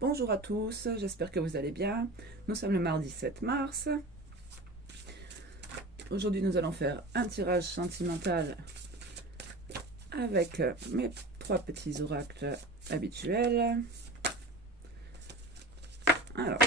Bonjour à tous, j'espère que vous allez bien. Nous sommes le mardi 7 mars. Aujourd'hui, nous allons faire un tirage sentimental avec mes 3 petits oracles habituels. Alors,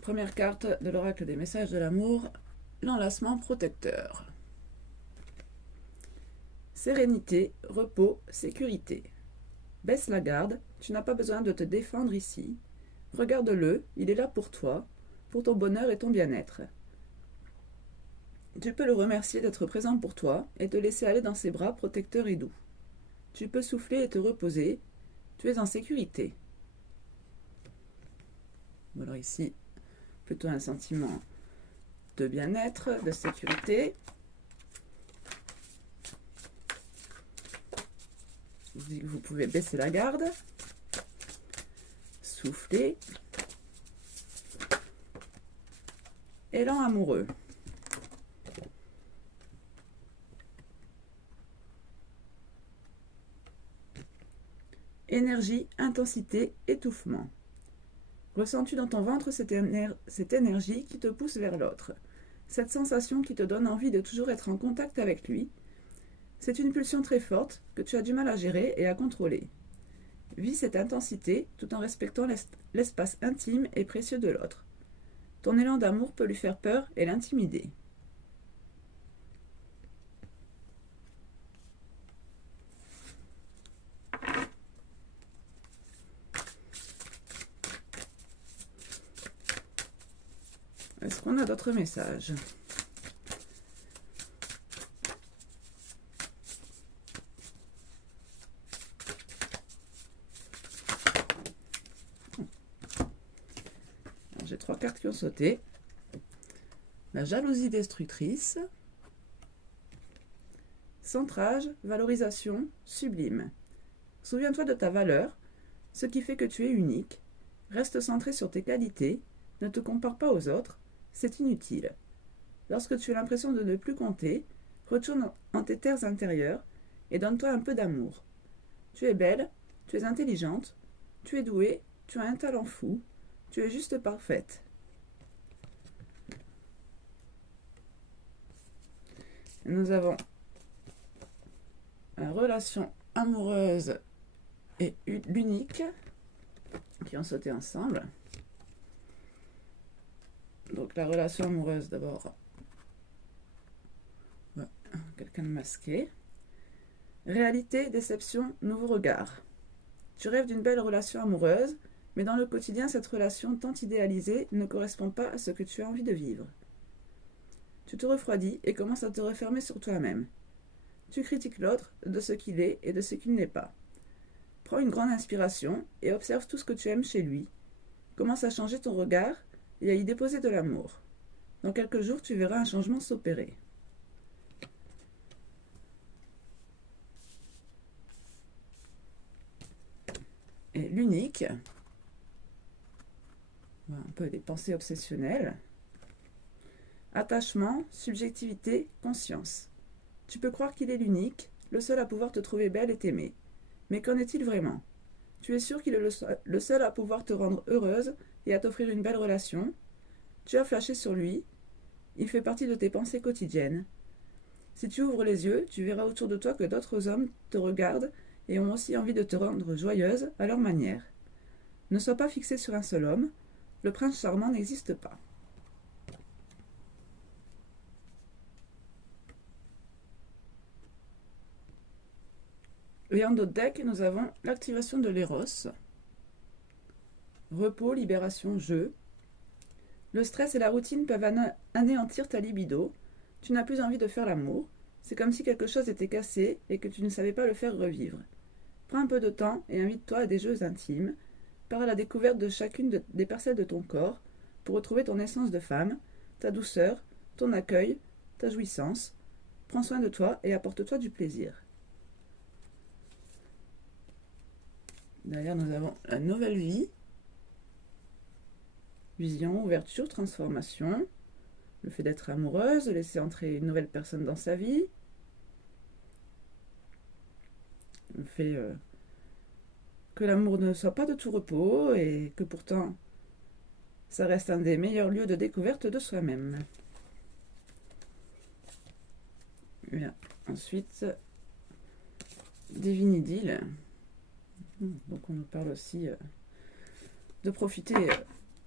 première carte de l'oracle des messages de l'amour, l'enlacement protecteur. Sérénité, repos, sécurité. Baisse la garde, tu n'as pas besoin de te défendre ici. Regarde-le, il est là pour toi, pour ton bonheur et ton bien-être. Tu peux le remercier d'être présent pour toi et te laisser aller dans ses bras protecteurs et doux. Tu peux souffler et te reposer, tu es en sécurité. Alors ici, plutôt un sentiment de bien-être, de sécurité. Je vous dis que vous pouvez baisser la garde, souffler. Élan amoureux. Énergie, intensité, étouffement. Ressens-tu dans ton ventre cette énergie qui te pousse vers l'autre, cette sensation qui te donne envie de toujours être en contact avec lui? C'est une pulsion très forte que tu as du mal à gérer et à contrôler. Vis cette intensité tout en respectant l'espace intime et précieux de l'autre. Ton élan d'amour peut lui faire peur et l'intimider. Est-ce qu'on a d'autres messages? J'ai 3 cartes qui ont sauté. La jalousie destructrice. Centrage, valorisation, sublime. Souviens-toi de ta valeur, ce qui fait que tu es unique. Reste centré sur tes qualités. Ne te compare pas aux autres. C'est inutile. Lorsque tu as l'impression de ne plus compter, retourne en tes terres intérieures et donne-toi un peu d'amour. Tu es belle, tu es intelligente, tu es douée, tu as un talent fou, tu es juste parfaite. Nous avons une relation amoureuse et l'unique qui ont sauté ensemble. Donc la relation amoureuse d'abord. Quelqu'un de masqué. Réalité, déception, nouveau regard. Tu rêves d'une belle relation amoureuse, mais dans le quotidien, cette relation tant idéalisée ne correspond pas à ce que tu as envie de vivre. Tu te refroidis et commences à te refermer sur toi-même. Tu critiques l'autre de ce qu'il est et de ce qu'il n'est pas. Prends une grande inspiration et observe tout ce que tu aimes chez lui. Commence à changer ton regard et à y déposer de l'amour. Dans quelques jours, tu verras un changement s'opérer. Et l'unique, un peu des pensées obsessionnelles. Attachement, subjectivité, conscience. Tu peux croire qu'il est l'unique, le seul à pouvoir te trouver belle et t'aimer. Mais qu'en est-il vraiment? Tu es sûr qu'il est le seul à pouvoir te rendre heureuse et à t'offrir une belle relation? Tu as flashé sur lui. Il fait partie de tes pensées quotidiennes. Si tu ouvres les yeux, tu verras autour de toi que d'autres hommes te regardent et ont aussi envie de te rendre joyeuse à leur manière. Ne sois pas fixé sur un seul homme. Le prince charmant n'existe pas. Et en d'autres decks, nous avons l'activation de l'éros. Repos, libération, jeu. Le stress et la routine peuvent anéantir ta libido. Tu n'as plus envie de faire l'amour. C'est comme si quelque chose était cassé et que tu ne savais pas le faire revivre. Prends un peu de temps et invite-toi à des jeux intimes. Pars à la découverte de chacune des parcelles de ton corps pour retrouver ton essence de femme, ta douceur, ton accueil, ta jouissance. Prends soin de toi et apporte-toi du plaisir. Derrière, nous avons la nouvelle vie. Vision, ouverture, transformation. Le fait d'être amoureuse, laisser entrer une nouvelle personne dans sa vie. Le fait que l'amour ne soit pas de tout repos et que pourtant ça reste un des meilleurs lieux de découverte de soi-même. Bien. Ensuite, Divinity. Donc on nous parle aussi de profiter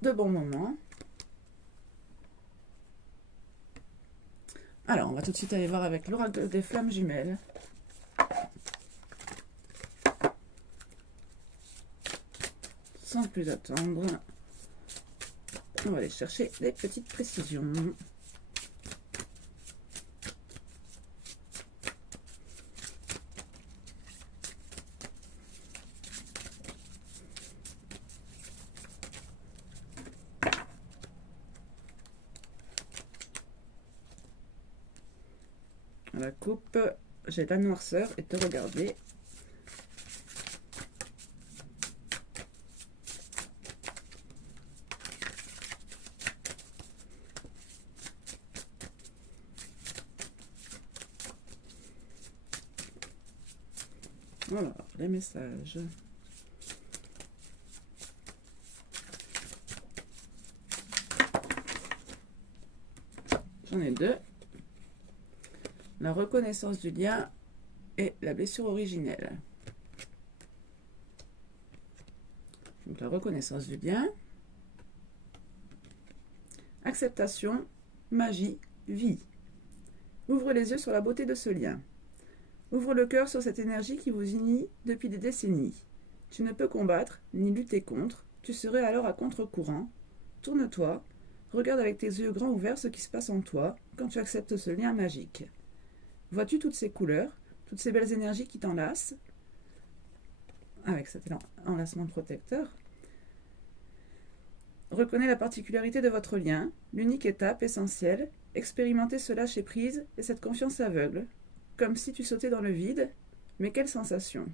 de bons moments. Alors, on va tout de suite aller voir avec l'oracle des flammes jumelles. Sans plus attendre, on va aller chercher des petites précisions. La coupe, j'ai la noirceur et te regarder. Voilà, les messages. J'en ai deux. La reconnaissance du lien et la blessure originelle. Donc la reconnaissance du lien. Acceptation, magie, vie. Ouvre les yeux sur la beauté de ce lien. Ouvre le cœur sur cette énergie qui vous unit depuis des décennies. Tu ne peux combattre ni lutter contre, tu serais alors à contre-courant. Tourne-toi, regarde avec tes yeux grands ouverts ce qui se passe en toi quand tu acceptes ce lien magique. Vois-tu toutes ces couleurs, toutes ces belles énergies qui t'enlacent avec cet enlacement protecteur? Reconnais la particularité de votre lien, l'unique étape essentielle, expérimentez ce lâcher-prise et cette confiance aveugle, comme si tu sautais dans le vide, mais quelle sensation!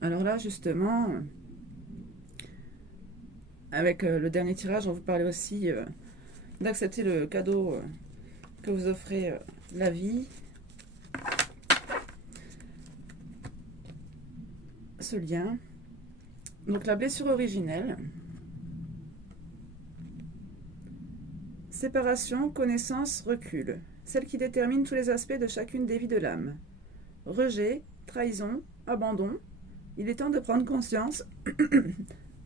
Alors là, justement, avec le dernier tirage, on vous parlait aussi d'accepter le cadeau que vous offrez la vie. Ce lien. Donc la blessure originelle. Séparation, connaissance, recul. Celle qui détermine tous les aspects de chacune des vies de l'âme. Rejet, trahison, abandon. Il est temps de prendre conscience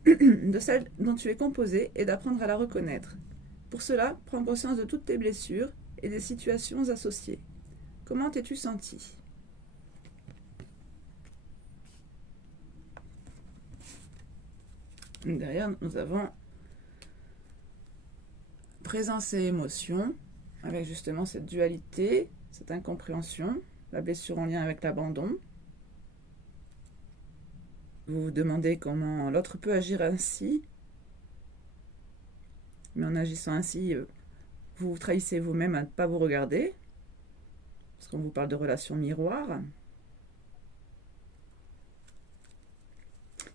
de celle dont tu es composé et d'apprendre à la reconnaître. Pour cela, prends conscience de toutes tes blessures et des situations associées. Comment t'es-tu senti? Derrière, nous avons présence et émotion, avec justement cette dualité, cette incompréhension, la blessure en lien avec l'abandon. Vous vous demandez comment l'autre peut agir ainsi, mais en agissant ainsi, vous vous trahissez vous-même à ne pas vous regarder, parce qu'on vous parle de relations miroirs.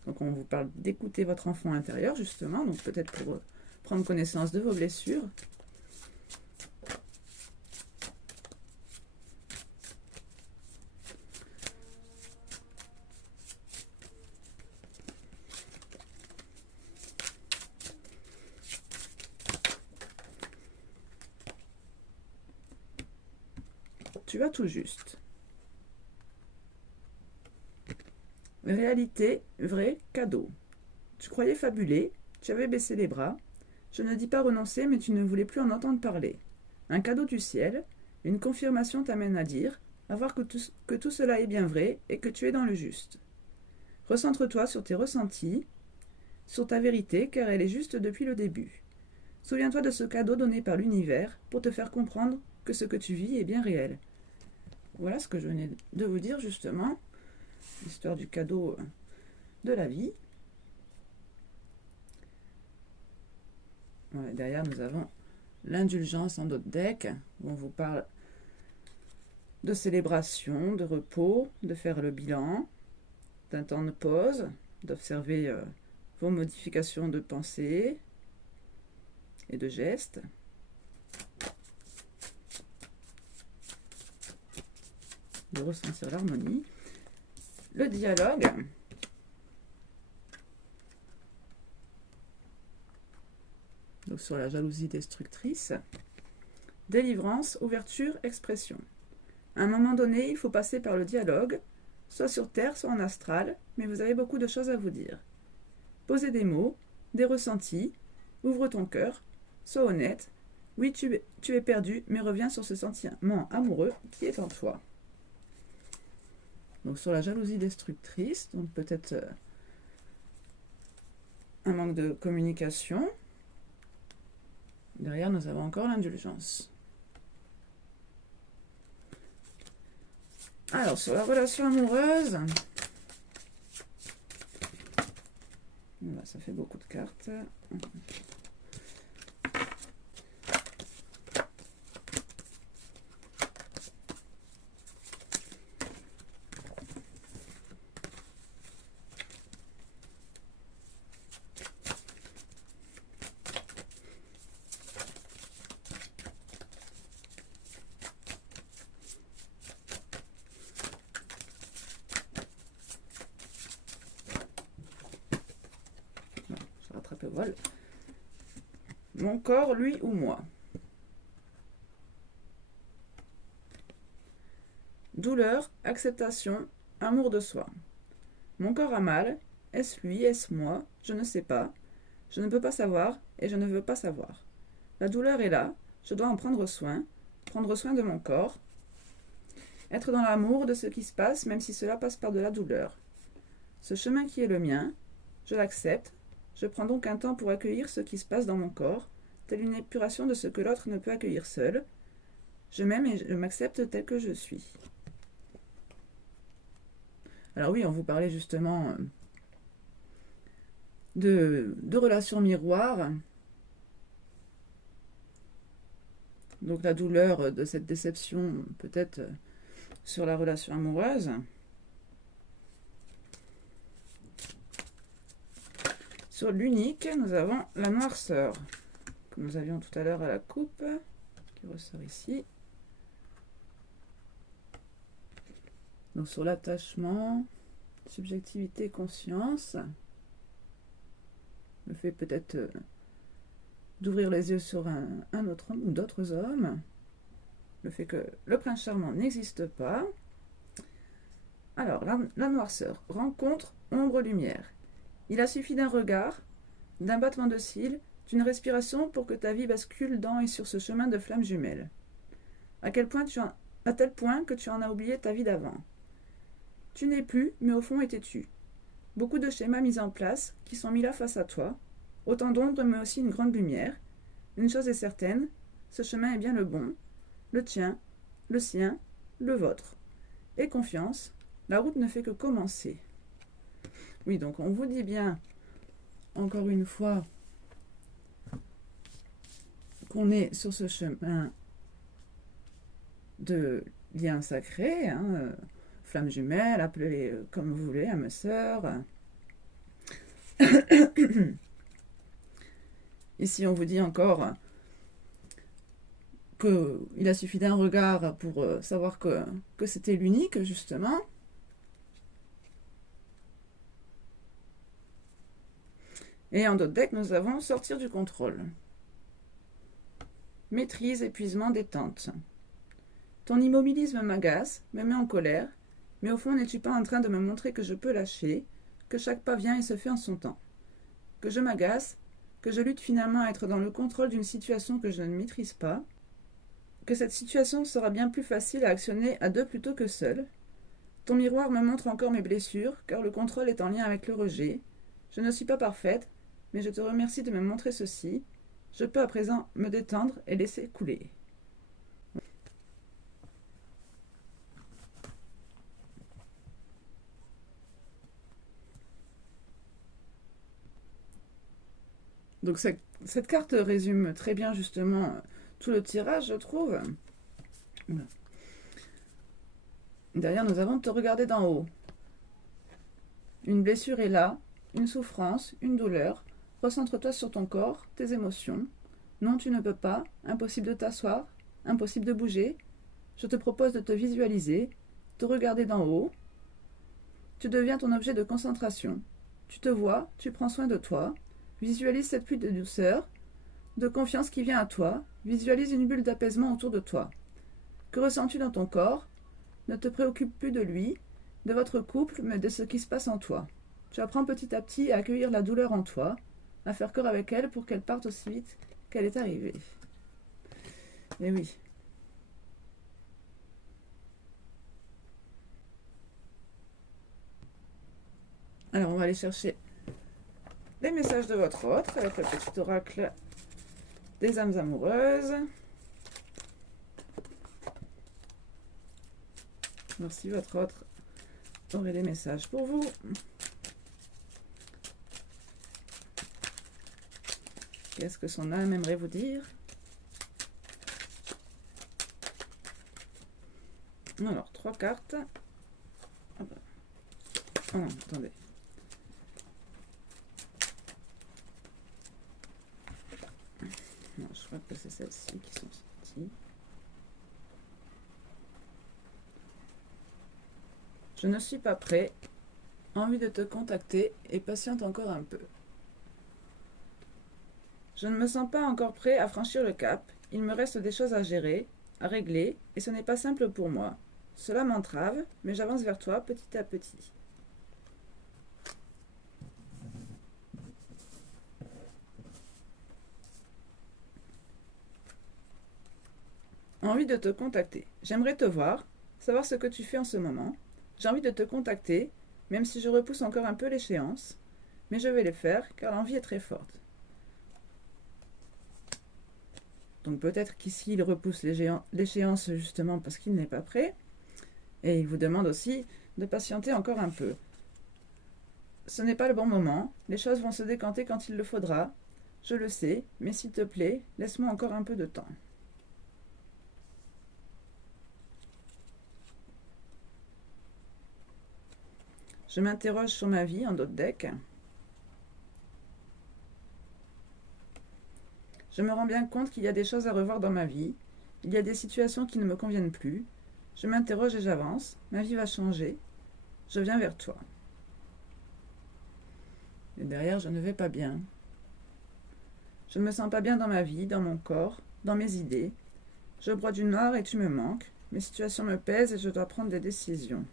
Donc on vous parle d'écouter votre enfant intérieur, justement, donc peut-être pour prendre connaissance de vos blessures. Tu vas tout juste. Réalité, vrai, cadeau. Tu croyais fabuler, tu avais baissé les bras. Je ne dis pas renoncer, mais tu ne voulais plus en entendre parler. Un cadeau du ciel, une confirmation t'amène à dire, à voir que tout cela est bien vrai et que tu es dans le juste. Recentre-toi sur tes ressentis, sur ta vérité, car elle est juste depuis le début. Souviens-toi de ce cadeau donné par l'univers pour te faire comprendre que ce que tu vis est bien réel. Voilà ce que je venais de vous dire justement, l'histoire du cadeau de la vie. Voilà, derrière, nous avons l'indulgence en d'autres decks, où on vous parle de célébration, de repos, de faire le bilan, d'un temps de pause, d'observer vos modifications de pensée et de gestes. pour ressentir l'harmonie. Le dialogue. Donc sur la jalousie destructrice. Délivrance, ouverture, expression. À un moment donné, il faut passer par le dialogue, soit sur Terre, soit en astral, mais vous avez beaucoup de choses à vous dire. Posez des mots, des ressentis, ouvre ton cœur, sois honnête. Oui, tu es perdu, mais reviens sur ce sentiment amoureux qui est en toi. Donc sur la jalousie destructrice, donc peut-être un manque de communication. Derrière, nous avons encore l'indulgence. Alors, sur la relation amoureuse, là, ça fait beaucoup de cartes. Voilà. Mon corps, lui ou moi. Douleur, acceptation, amour de soi. Mon corps a mal. Est-ce lui, est-ce moi? Je ne sais pas. Je ne peux pas savoir et je ne veux pas savoir. La douleur est là. Je dois en prendre soin de mon corps. Être dans l'amour de ce qui se passe, même si cela passe par de la douleur. Ce chemin qui est le mien, je l'accepte. Je prends donc un temps pour accueillir ce qui se passe dans mon corps, telle une épuration de ce que l'autre ne peut accueillir seul. Je m'aime et je m'accepte tel que je suis. Alors oui, on vous parlait justement de relations miroirs. Donc la douleur de cette déception peut-être sur la relation amoureuse. Sur l'unique, nous avons la noirceur, que nous avions tout à l'heure à la coupe, qui ressort ici. Donc sur l'attachement, subjectivité, conscience, le fait peut-être d'ouvrir les yeux sur un autre homme ou d'autres hommes, le fait que le prince charmant n'existe pas. Alors, la noirceur, rencontre, ombre, lumière. Il a suffi d'un regard, d'un battement de cils, d'une respiration pour que ta vie bascule dans et sur ce chemin de flammes jumelles. À tel point que tu en as oublié ta vie d'avant. Tu n'es plus, mais au fond étais-tu. Beaucoup de schémas mis en place, qui sont mis là face à toi, autant d'ombre mais aussi une grande lumière. Une chose est certaine, ce chemin est bien le bon, le tien, le sien, le vôtre. Et confiance, la route ne fait que commencer. Oui, donc on vous dit bien, encore une fois, qu'on est sur ce chemin de lien sacré, flamme jumelle, appelez comme vous voulez, âme sœur. Ici, on vous dit encore qu'il a suffi d'un regard pour savoir que c'était l'unique, justement. Et en d'autres decks, nous avons sortir du contrôle. Maîtrise, épuisement, détente. Ton immobilisme m'agace, me met en colère, mais au fond, n'es-tu pas en train de me montrer que je peux lâcher, que chaque pas vient et se fait en son temps, que je m'agace, que je lutte finalement à être dans le contrôle d'une situation que je ne maîtrise pas, que cette situation sera bien plus facile à actionner à deux plutôt que seul. Ton miroir me montre encore mes blessures, car le contrôle est en lien avec le rejet. Je ne suis pas parfaite, mais je te remercie de me montrer ceci. Je peux à présent me détendre et laisser couler. Donc cette carte résume très bien justement tout le tirage, je trouve. Oula. Derrière, nous avons te regarder d'en haut. Une blessure est là, une souffrance, une douleur. Recentre-toi sur ton corps, tes émotions. Non, tu ne peux pas. Impossible de t'asseoir. Impossible de bouger. Je te propose de te visualiser. te regarder d'en haut. Tu deviens ton objet de concentration. Tu te vois, tu prends soin de toi. Visualise cette pluie de douceur, de confiance qui vient à toi. Visualise une bulle d'apaisement autour de toi. Que ressens-tu dans ton corps? Ne te préoccupe plus de lui, de votre couple, mais de ce qui se passe en toi. Tu apprends petit à petit à accueillir la douleur en toi, à faire corps avec elle pour qu'elle parte aussi vite qu'elle est arrivée. Et oui. Alors, on va aller chercher les messages de votre autre avec le petit oracle des âmes amoureuses. Alors, si votre autre aurait des messages pour vous. Qu'est-ce que son âme aimerait vous dire? Alors, 3 cartes. Ah ben. Oh non, attendez. Non, je crois que c'est celles-ci qui sont sorties. Je ne suis pas prêt. Envie de te contacter et patiente encore un peu. Je ne me sens pas encore prêt à franchir le cap. Il me reste des choses à gérer, à régler, et ce n'est pas simple pour moi. Cela m'entrave, mais j'avance vers toi petit à petit. Envie de te contacter. J'aimerais te voir, savoir ce que tu fais en ce moment. J'ai envie de te contacter, même si je repousse encore un peu l'échéance, mais je vais le faire car l'envie est très forte. Donc peut-être qu'ici il repousse l'échéance justement parce qu'il n'est pas prêt, et il vous demande aussi de patienter encore un peu. Ce n'est pas le bon moment, les choses vont se décanter quand il le faudra, je le sais, mais s'il te plaît, laisse-moi encore un peu de temps. Je m'interroge sur ma vie en d'autres decks. Je me rends bien compte qu'il y a des choses à revoir dans ma vie. Il y a des situations qui ne me conviennent plus. Je m'interroge et j'avance. Ma vie va changer. Je viens vers toi. Et derrière, je ne vais pas bien. Je ne me sens pas bien dans ma vie, dans mon corps, dans mes idées. Je broie du noir et tu me manques. Mes situations me pèsent et je dois prendre des décisions.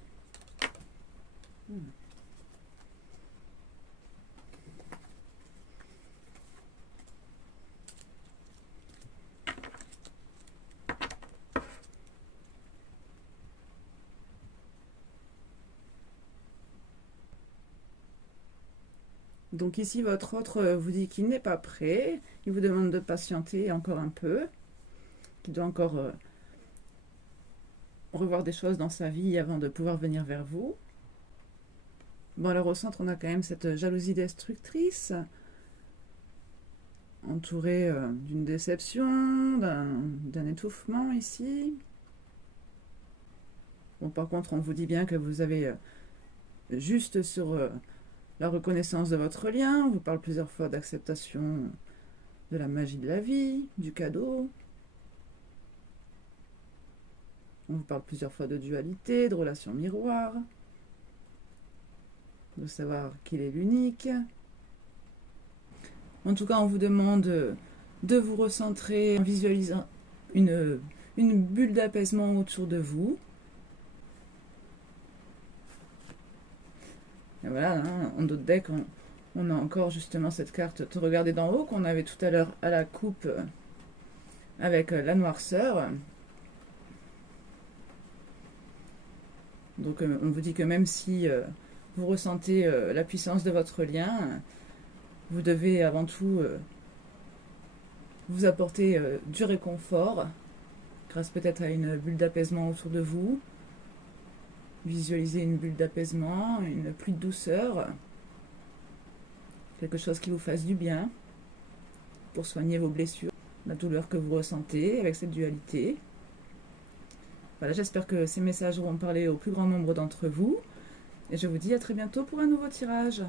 Donc ici, votre autre vous dit qu'il n'est pas prêt. Il vous demande de patienter encore un peu. Qu'il doit encore revoir des choses dans sa vie avant de pouvoir venir vers vous. Bon, alors au centre, on a quand même cette jalousie destructrice, entourée d'une déception, d'un étouffement ici. Bon, par contre, on vous dit bien que vous avez juste sur la reconnaissance de votre lien. On vous parle plusieurs fois d'acceptation de la magie de la vie, du cadeau. On vous parle plusieurs fois de dualité, de relation miroir, de savoir qu'il est l'unique. En tout cas, on vous demande de vous recentrer en visualisant une bulle d'apaisement autour de vous. Et voilà, hein, en d'autres decks, on a encore justement cette carte te regarder d'en haut qu'on avait tout à l'heure à la coupe avec la noirceur. Donc on vous dit que même si vous ressentez la puissance de votre lien, vous devez avant tout vous apporter du réconfort grâce peut-être à une bulle d'apaisement autour de vous. Visualisez une bulle d'apaisement, une pluie de douceur, quelque chose qui vous fasse du bien pour soigner vos blessures, la douleur que vous ressentez avec cette dualité. Voilà, j'espère que ces messages auront parlé au plus grand nombre d'entre vous et je vous dis à très bientôt pour un nouveau tirage.